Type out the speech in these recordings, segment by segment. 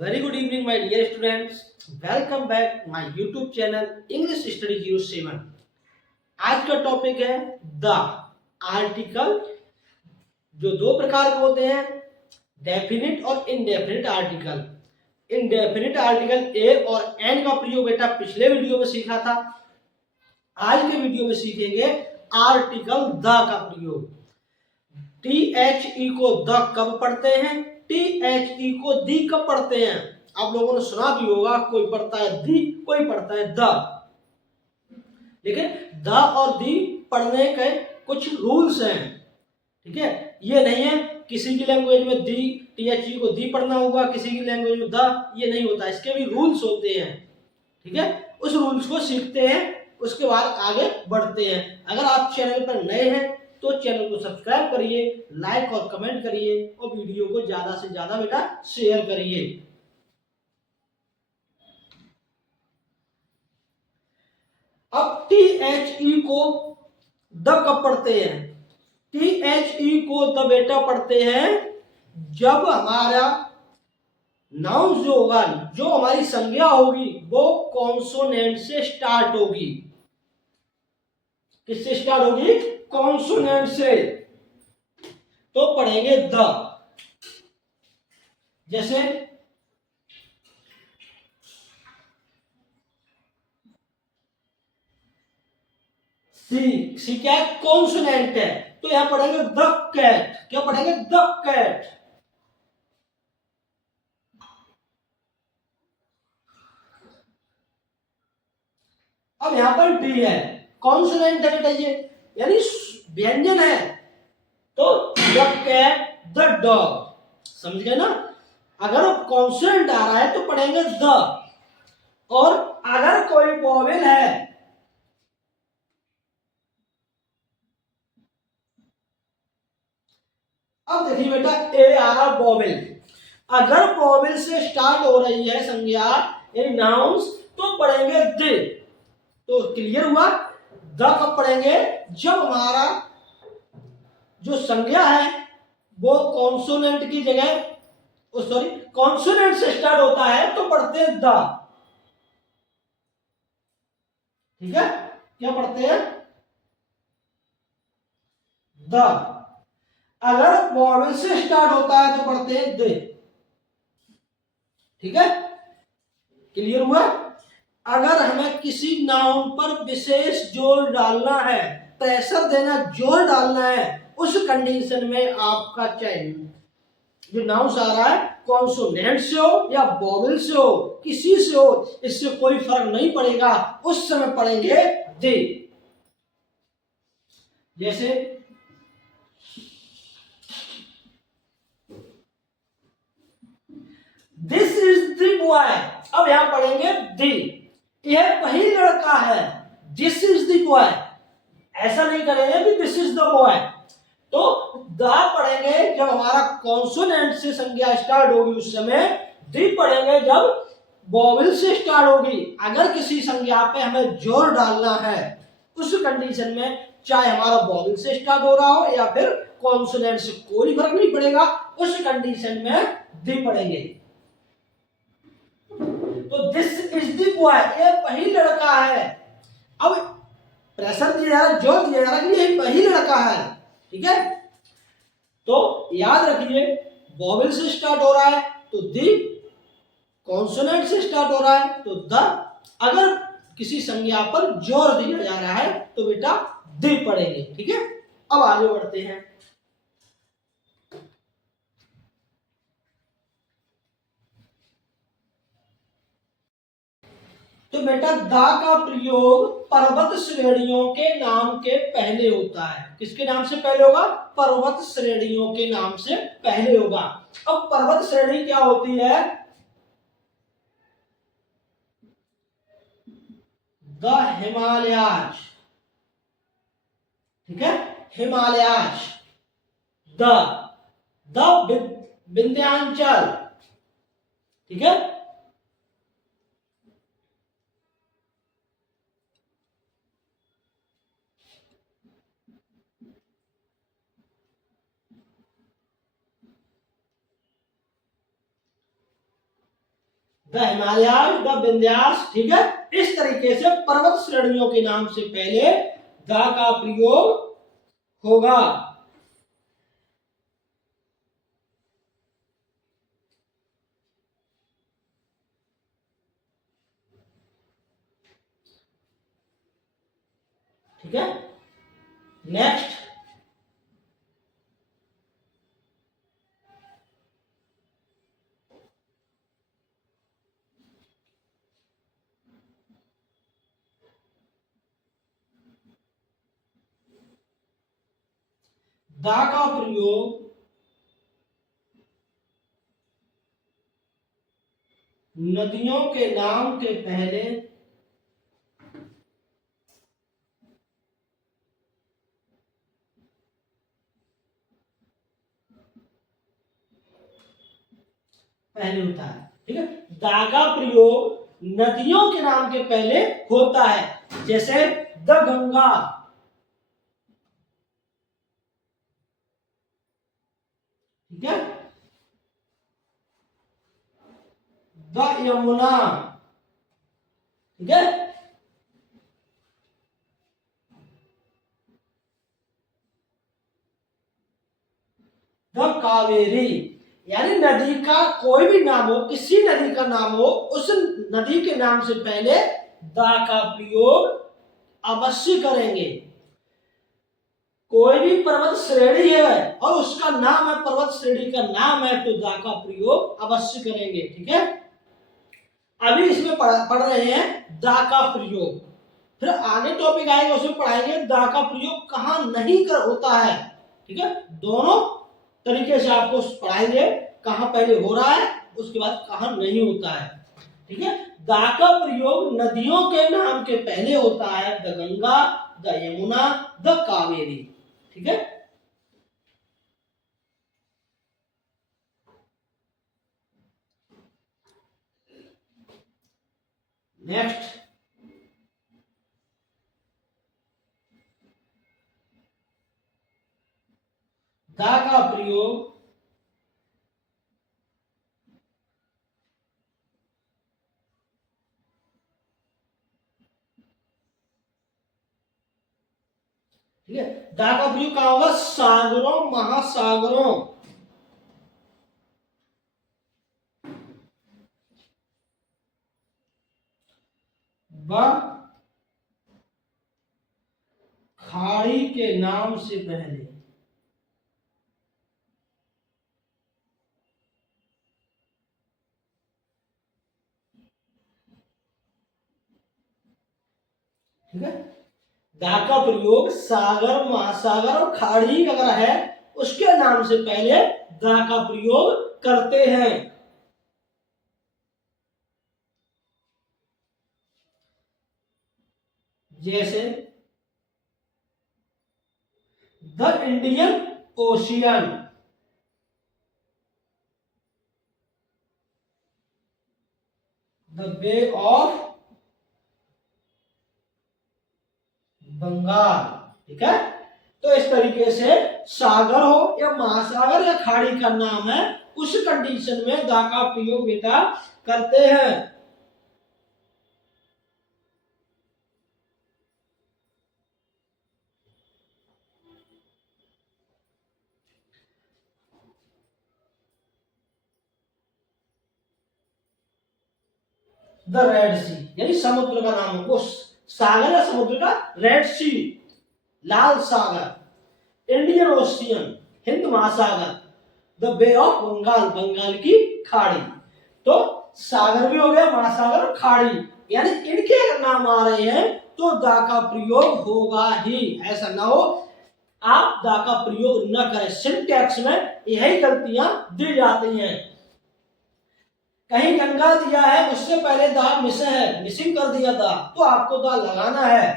Very good evening, my dear students. Welcome back my YouTube channel English Study 07. आज का topic है the article, जो दो प्रकार के होते हैं, डेफिनिट और indefinite article. Indefinite article a और एन का प्रयोग बेटा पिछले वीडियो में सीखा था। आज के वीडियो में सीखेंगे आर्टिकल द का प्रयोग। टी एच ई को द कब पढ़ते हैं, टी एच ई को दी कब पढ़ते हैं। आप लोगों ने सुना भी होगा, कोई पढ़ता है दी, कोई पढ़ता है द। लेकिन द और दी पढ़ने के कुछ रूल्स हैं, ठीक है। ये नहीं है किसी की लैंग्वेज में दी टी एच ई को दी पढ़ना होगा, किसी की लैंग्वेज में द, ये नहीं होता। इसके भी रूल्स होते हैं, ठीक है। उस रूल्स को सीखते हैं, उसके बाद आगे बढ़ते हैं। अगर आप चैनल पर नए हैं तो चैनल को सब्सक्राइब करिए, लाइक और कमेंट करिए और वीडियो को ज्यादा से ज्यादा बेटा शेयर करिए। अब टी एच ई को द कब पढ़ते हैं। टी एच ई को द बेटा पढ़ते हैं जब हमारा नाउन जो होगा, जो हमारी संज्ञा होगी, वो कॉन्सोनेंट से स्टार्ट होगी। किससे स्टार्ट होगी? कॉन्सोनेंट से। तो पढ़ेंगे द। जैसे सी क्या है? कॉन्सोनेंट है, तो यहां पढ़ेंगे द कैट। क्या पढ़ेंगे? The cat. अब यहां पर डी है, कॉन्सोनेंट है बेटा ये, यानी व्यंजन है। तो द कैट, द डॉग, समझ गए ना। अगर कॉन्सोनेंट आ रहा है तो पढ़ेंगे द, और अगर कोई वोवेल है, अब देखिए बेटा ए आ रहा वोवेल, अगर वोवेल से स्टार्ट हो रही है संज्ञा इन नाउन्स तो पढ़ेंगे दे। तो क्लियर हुआ। द कब पढ़ेंगे? जब हमारा जो संज्ञा है वो कॉन्सोनेंट की जगह, सॉरी, कॉन्सोनेंट से स्टार्ट होता है तो पढ़ते हैं द, ठीक है। क्या पढ़ते हैं? द। अगर वॉवेल से स्टार्ट होता है तो पढ़ते हैं दे, ठीक है। क्लियर हुआ। अगर हमें किसी नाउन पर विशेष जोर डालना है, प्रेशर देना, जोर डालना है, उस कंडीशन में आपका चयन जो नाउन आ रहा है कॉन्सोनेंट से हो या वोवेल से हो, किसी से हो, इससे कोई फर्क नहीं पड़ेगा, उस समय पढ़ेंगे दे। जैसे दिस इज द बॉय, अब यहां पढ़ेंगे दी, यह वही लड़का है। दिस इज द बॉय, ऐसा नहीं करेंगे कि दिस इज द बॉय। तो द पढ़ेंगे जब हमारा कॉन्सोनेंट से संज्ञा स्टार्ट होगी, उस समय दी पढ़ेंगे जब वोवेल से स्टार्ट होगी। अगर किसी संज्ञा पे हमें जोर डालना है, उस कंडीशन में चाहे हमारा वोवेल से स्टार्ट हो रहा हो या फिर कॉन्सोनेंट से, कोई फर्क नहीं पड़ेगा, उस कंडीशन में दी पढ़ेंगे। तो दिस इज द बॉय, ये वही लड़का है। अब प्रेशर दिया जा रहा है, जोर दिया जा रहा है कि ये वही लड़का है, ठीक है। तो याद रखिए, वोवेल से स्टार्ट हो रहा है तो दी, कॉन्सोनेंट से स्टार्ट हो रहा है तो द, अगर किसी संज्ञा पर जोर दिया जा रहा है तो बेटा दी पढ़ेंगे, ठीक है। अब आगे बढ़ते हैं। तो बेटा दा का प्रयोग पर्वत श्रेणियों के नाम के पहले होता है। किसके नाम से पहले होगा? पर्वत श्रेणियों के नाम से पहले होगा। अब पर्वत श्रेणी क्या होती है? द हिमालयाज, ठीक है, हिमालयाज। द विंध्याचल, ठीक है। द हिमालयाज, द विंध्यास, ठीक है। इस तरीके से पर्वत श्रेणियों के नाम से पहले द का प्रयोग होगा। ठीक है। नेक्स्ट, द का प्रयोग नदियों के नाम के पहले होता है। ठीक है, दा का प्रयोग नदियों के नाम के पहले होता है, जैसे द गंगा, ठीक है, द यमुना, ठीक है, द कावेरी। यानी नदी का कोई भी नाम हो, किसी नदी का नाम हो, उस नदी के नाम से पहले दा का प्रयोग अवश्य करेंगे। कोई भी पर्वत श्रेणी है और उसका नाम है, पर्वत श्रेणी का नाम है, तो दा का प्रयोग अवश्य करेंगे। ठीक है, अभी इसमें पढ़ रहे हैं दा का प्रयोग, फिर आगे टॉपिक आएगा उसमें पढ़ाएंगे दा का प्रयोग कहां नहीं कर होता है। ठीक है, दोनों तरीके से आपको पढ़ाएंगे, कहां पहले हो रहा है, उसके बाद कहां नहीं होता है। ठीक है, दा का प्रयोग नदियों के नाम के पहले होता है, the Ganga, the Yamuna, the Kaveri. ठीक है, नेक्स्ट, दा का प्रयोग ठीक है, दा का प्रयोग कहां होगा, सागरों, महासागरों, व खाड़ी के नाम से पहले। ठीक है, दा का प्रयोग सागर, महासागर और खाड़ी अगर है उसके नाम से पहले दा का प्रयोग करते हैं। जैसे the Indian Ocean, the Bay of Bengal. ठीक है, तो इस तरीके से सागर हो या महासागर या खाड़ी का नाम है, उस कंडीशन में दा का प्रयोग बेटा करते हैं। द रेड सी, यानी समुद्र का नाम हो, सागर या समुद्र का, रेड सी लाल सागर, इंडियन ओशियन हिंद महासागर, the Bay of Bengal Bengal की खाड़ी। तो सागर भी हो गया, महासागर और खाड़ी, यानी इनके अगर नाम आ रहे हैं तो दा का प्रयोग होगा ही। ऐसा ना हो आप दा का प्रयोग न करें, सिंटैक्स में यही गलतियां दी जाती हैं। कहीं गंगा दिया है, उससे पहले दा मिस है, मिसिंग कर दिया दा, तो आपको दा लगाना है।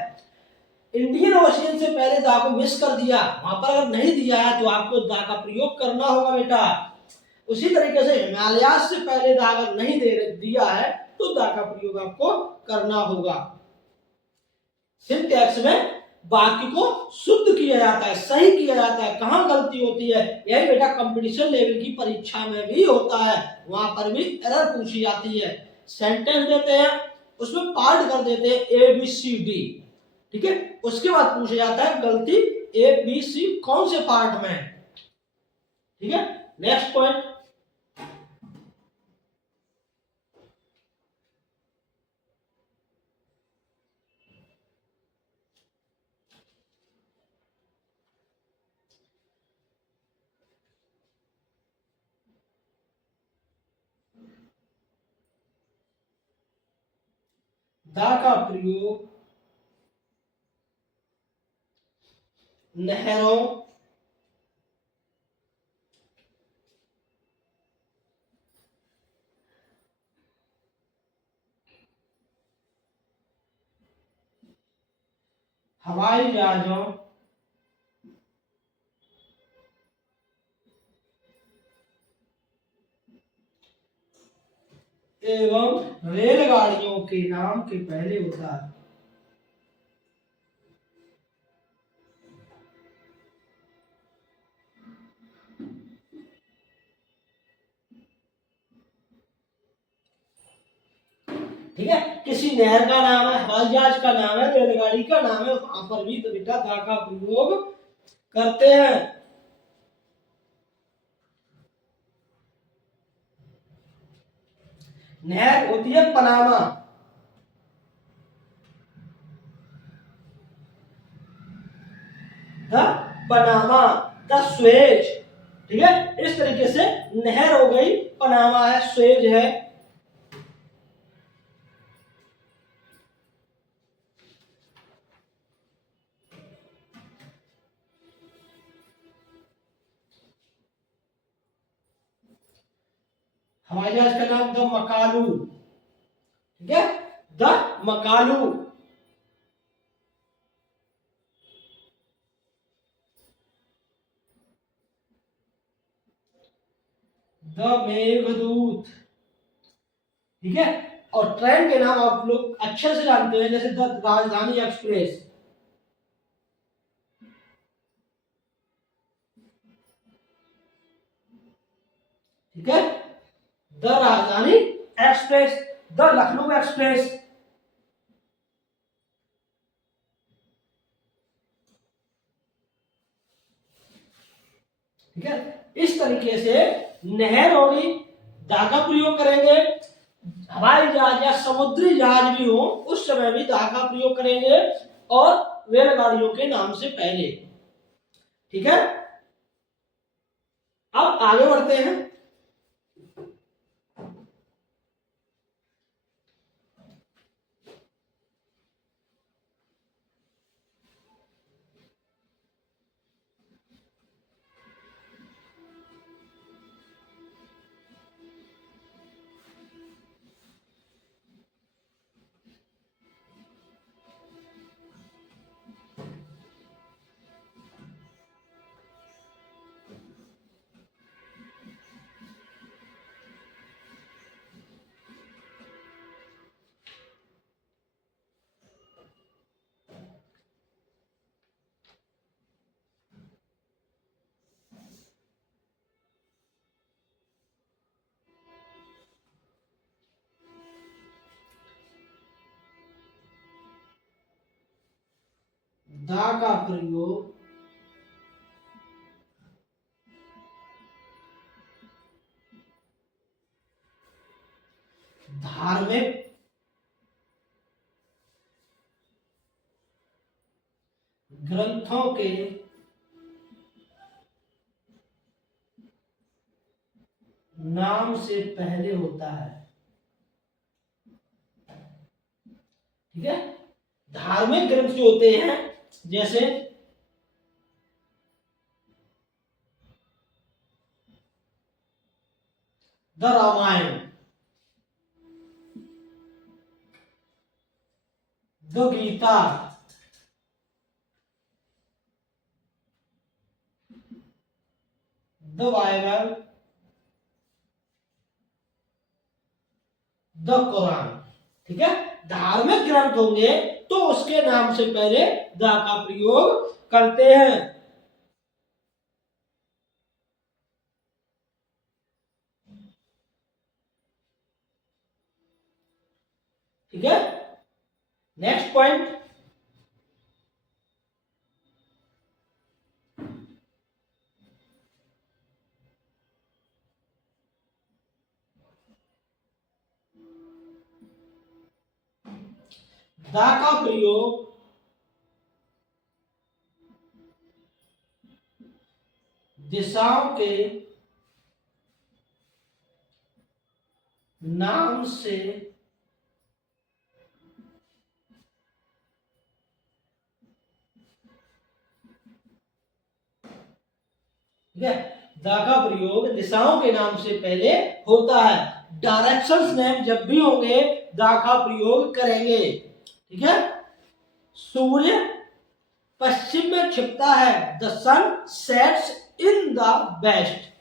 इंडियन ओशियन से पहले दा को मिस कर दिया, वहां पर अगर नहीं दिया है तो आपको दा का प्रयोग करना होगा बेटा। उसी तरीके से हिमालय से पहले दा अगर नहीं दिया है तो दा का प्रयोग आपको करना होगा। सिंटैक्स में वाक्य को शुद्ध किया जाता है, सही किया जाता है, कहां गलती होती है, यही बेटा कंपटीशन लेवल की परीक्षा में भी होता है, वहां पर भी एरर पूछी जाती है। सेंटेंस देते हैं, उसमें पार्ट कर देते हैं ABCD, ठीक है। उसके बाद पूछा जाता है गलती ABC कौन से पार्ट में है, ठीक है। नेक्स्ट पॉइंट, द का प्रयोग नहरों, हवाई जहाजों एवं रेलगाड़ियों के नाम के पहले होता है। ठीक है, किसी नहर का नाम है, हवाई जहाज का नाम है, रेलगाड़ी का नाम है, वहां पर भी तो बेटा दा का प्रयोग करते हैं। नहर होती है Panama, the Panama, the Suez, ठीक है। इस तरीके से नहर हो गई, पनामा है, स्वेज है। हवाई जहाज का नाम द मकालू, ठीक है, द मकालू। द मेघदूत, ठीक है। और ट्रेन के नाम आप लोग अच्छे से जानते हैं, जैसे द राजधानी एक्सप्रेस, ठीक है, द राजधानी एक्सप्रेस, द लखनऊ एक्सप्रेस, ठीक है। इस तरीके से नहर होगी, दा का प्रयोग करेंगे। हवाई जहाज या समुद्री जहाज भी हो उस समय भी दा का प्रयोग करेंगे, और रेलगाड़ियों के नाम से पहले, ठीक है। अब आगे बढ़ते हैं। दा का प्रयोग धार्मिक ग्रंथों के नाम से पहले होता है, ठीक है। धार्मिक ग्रंथ जो होते हैं, जैसे the Ramayana, the Gita, the Bible, the Quran, ठीक है। धार्मिक ग्रंथ होंगे तो उसके नाम से पहले द का प्रयोग करते हैं। ठीक है। नेक्स्ट पॉइंट, दा का प्रयोग दिशाओं के नाम से ठीक है, दा का प्रयोग दिशाओं के नाम से पहले होता है। डायरेक्शंस नेम जब भी होंगे दा का प्रयोग करेंगे। ठीक है, सूर्य पश्चिम में छिपता है, the sun sets in the west.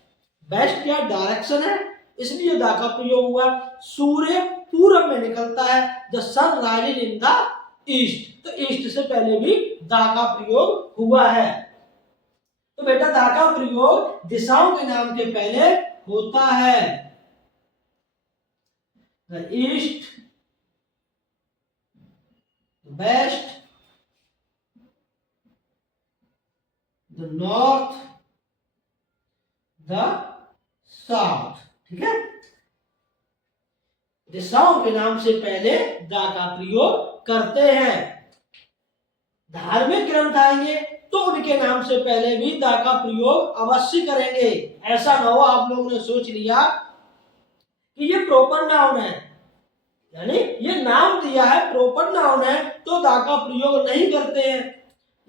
West क्या डायरेक्शन है, इसलिए दा का प्रयोग हुआ। सूर्य पूरब में निकलता है, the sun rises in the east, तो ईस्ट से पहले भी दा का प्रयोग हुआ है। तो बेटा दा का प्रयोग दिशाओं के नाम के पहले होता है। The east, west, the north, the south. ठीक है, दिशाओं के नाम से पहले दा का प्रयोग करते हैं। धार्मिक ग्रंथ आएंगे तो उनके नाम से पहले भी दा का प्रयोग अवश्य करेंगे। ऐसा ना हो आप लोगों ने सोच लिया कि ये प्रॉपर नाउन है, यानी ये नाम दिया है, प्रॉपर नाउन है, तो दा का प्रयोग नहीं करते हैं।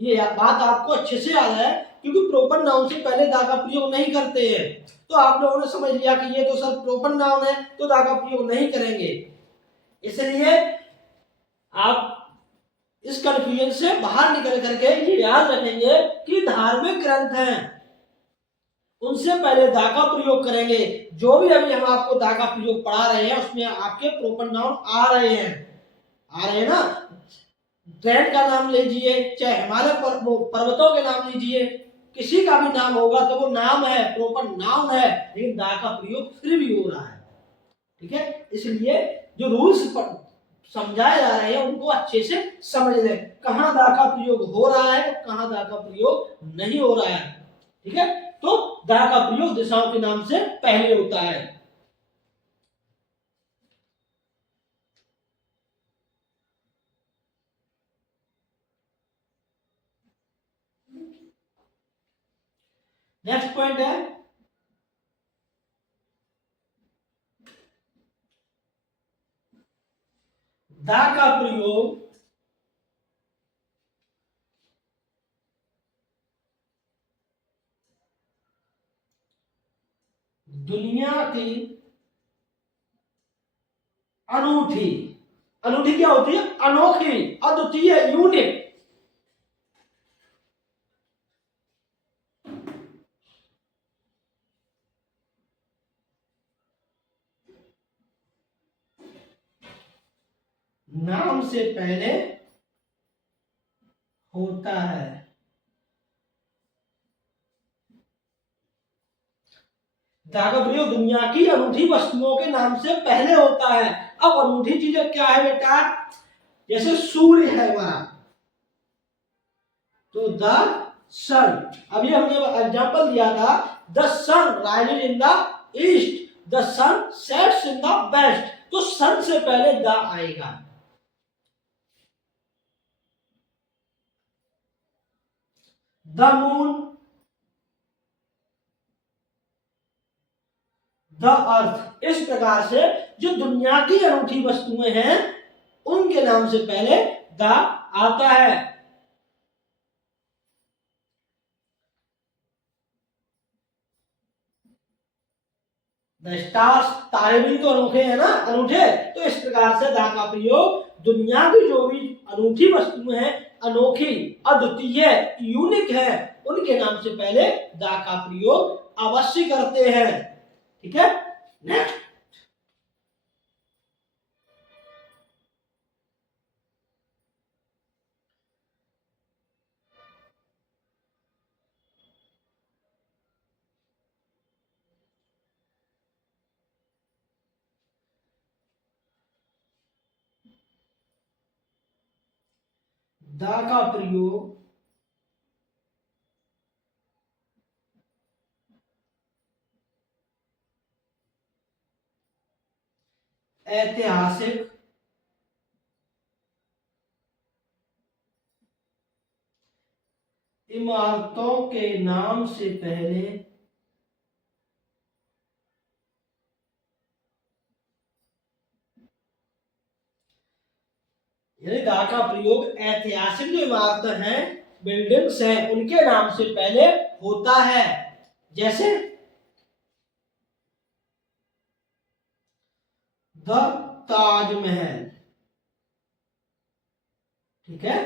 ये बात आपको अच्छे से याद है, क्योंकि प्रॉपर नाउन से पहले दा का प्रयोग नहीं करते हैं। तो आप लोगों ने समझ लिया कि ये तो सर प्रॉपर नाउन है, तो दा का प्रयोग नहीं करेंगे। इसलिए आप इस कंफ्यूजन से बाहर निकल करके ये याद रखेंगे कि धार्मिक ग्रंथ हैं, उनसे पहले दा का प्रयोग करेंगे। जो भी अभी हम आपको दा का प्रयोग पढ़ा रहे हैं उसमें आपके प्रॉपर नाउन आ रहे हैं ना। ट्रेन का नाम लीजिए, चाहे हिमालय पर्वतों के नाम लीजिए, किसी का भी नाम होगा तो वो नाम है, प्रॉपर नाउन है, लेकिन दा का प्रयोग फिर भी हो रहा है। ठीक है, इसलिए जो रूल्स समझाए जा रहे हैं उनको अच्छे से समझ लें, कहां दा का प्रयोग हो रहा है, कहां दा का प्रयोग नहीं हो रहा है। ठीक है, तो दा का प्रयोग दिशाओं के नाम से पहले होता है। नेक्स्ट पॉइंट है दा का प्रयोग दुनिया की अनूठी, अनूठी क्या होती है, अनोखी, अद्वितीय, यूनिक, नाम से पहले होता है। दा का प्रयोग दुनिया की अनूठी वस्तुओं के नाम से पहले होता है। अब अनूठी चीजें क्या है बेटा, जैसे सूर्य है हमारा, तो द सन, अभी हमने एग्जांपल दिया था, the sun rises in the east, the sun sets in the west, तो सन से पहले द आएगा। द मून, द अर्थ, इस प्रकार से जो दुनिया की अनूठी वस्तुएं हैं उनके नाम से पहले द आता है। द स्टार्स, तारे भी तो अनोखे हैं ना, अनूठे, तो इस प्रकार से दा का प्रयोग दुनिया की जो भी अनूठी वस्तुएं हैं, अनोखी, अद्वितीय, यूनिक है, उनके नाम से पहले दा का प्रयोग अवश्य करते हैं। ठीक है, नेक्स्ट, द का प्रयोग ऐतिहासिक इमारतों के नाम से पहले यानी दा का प्रयोग ऐतिहासिक जो इमारतें हैं, बिल्डिंग्स हैं, उनके नाम से पहले होता है। जैसे द ताजमहल, ठीक है,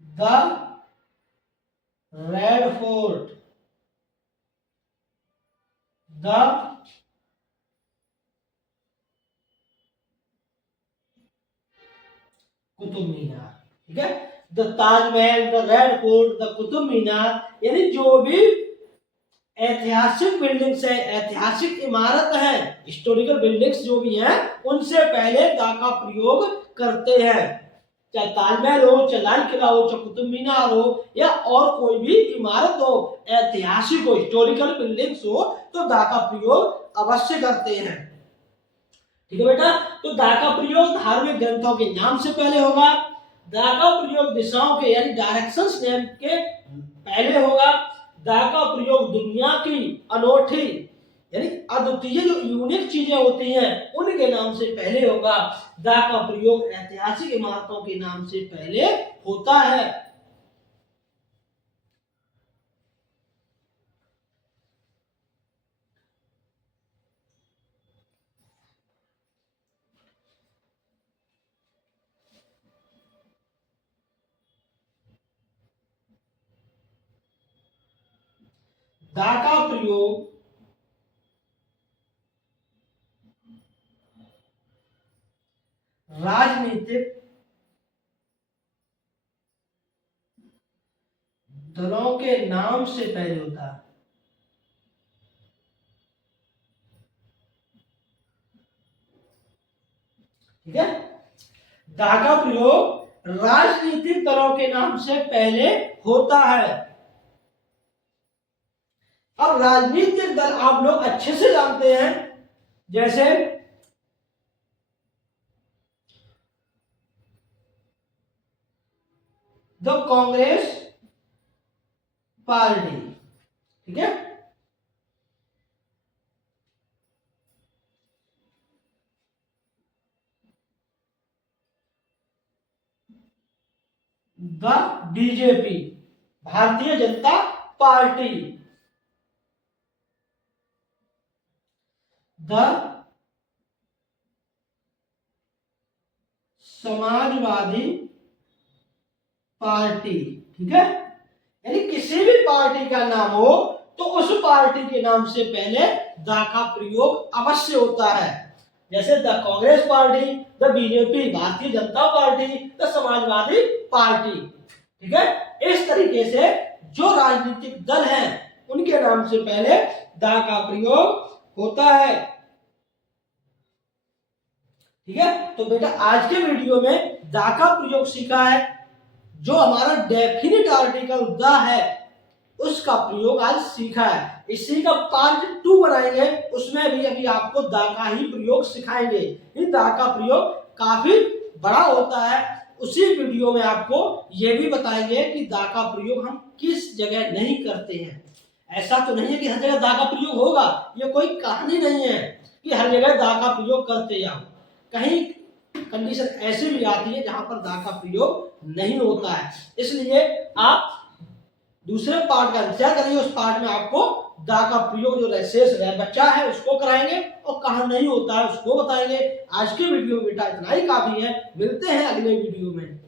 the red fort, the Qutub Minar, ठीक है। The Taj Mahal, the red fort, the Qutub Minar, यानी जो भी ऐतिहासिक बिल्डिंग्स है, ऐतिहासिक इमारत है, हिस्टोरिकल बिल्डिंग्स जो भी हैं, उनसे पहले दा का प्रयोग करते हैं। चाहे ताजमहल हो, चाहे लाल किला हो, चाहे कुतुब मीनार हो, या और कोई भी इमारत हो, ऐतिहासिक हो, हिस्टोरिकल बिल्डिंग्स हो, तो दा का प्रयोग अवश्य करते हैं। ठीक है बेटा, तो दा का प्रयोग धार्मिक ग्रंथों के नाम से पहले होगा। दा का प्रयोग दिशाओं के यानी डायरेक्शंस नेम के पहले होगा। दा का प्रयोग दुनिया की अनोखी यानी अद्वितीय जो यूनिक चीजें होती हैं, उनके नाम से पहले होगा। दा का प्रयोग ऐतिहासिक इमारतों के नाम से पहले होता है। दा का प्रयोग राजनीतिक दलों के नाम से पहले होता है। ठीक है, दा का प्रयोग राजनीतिक दलों के नाम से पहले होता है। अब राजनीतिक दल आप लोग अच्छे से जानते हैं, जैसे द कांग्रेस पार्टी, ठीक है, the BJP Bharatiya Janata party, the Samajwadi party, ठीक है। यानी किसी भी पार्टी का नाम हो तो उस पार्टी के नाम से पहले द का प्रयोग अवश्य होता है। जैसे the Congress party, the BJP Bharatiya Janata party, the Samajwadi party, ठीक है। इस तरीके से जो राजनीतिक दल हैं, उनके नाम से पहले द का प्रयोग होता है। ठीक है, तो बेटा आज के वीडियो में द का प्रयोग सीखा है। जो हमारा डेफिनेट आर्टिकल द है, उसका प्रयोग आज सीखा है। इसी का पार्ट 2 बनाएंगे, उसमें भी अभी आपको द का ही प्रयोग सिखाएंगे। द का प्रयोग काफी बड़ा होता है। उसी वीडियो में आपको यह भी बताएंगे कि द का प्रयोग हम किस जगह नहीं करते हैं। ऐसा तो नहीं है कि हर जगह द का प्रयोग होगा, ये कोई कहानी नहीं है कि हर जगह द का प्रयोग करते जाओ। कहीं कंडीशन ऐसी भी आती है जहां पर दा का प्रयोग नहीं होता है। इसलिए आप दूसरे पार्ट का इंतजार करिए, उस पार्ट में आपको दा का प्रयोग जो शेष बच्चा है उसको कराएंगे और कहां नहीं होता है उसको बताएंगे। आज के वीडियो में बेटा इतना ही काफी है। मिलते हैं अगले वीडियो में।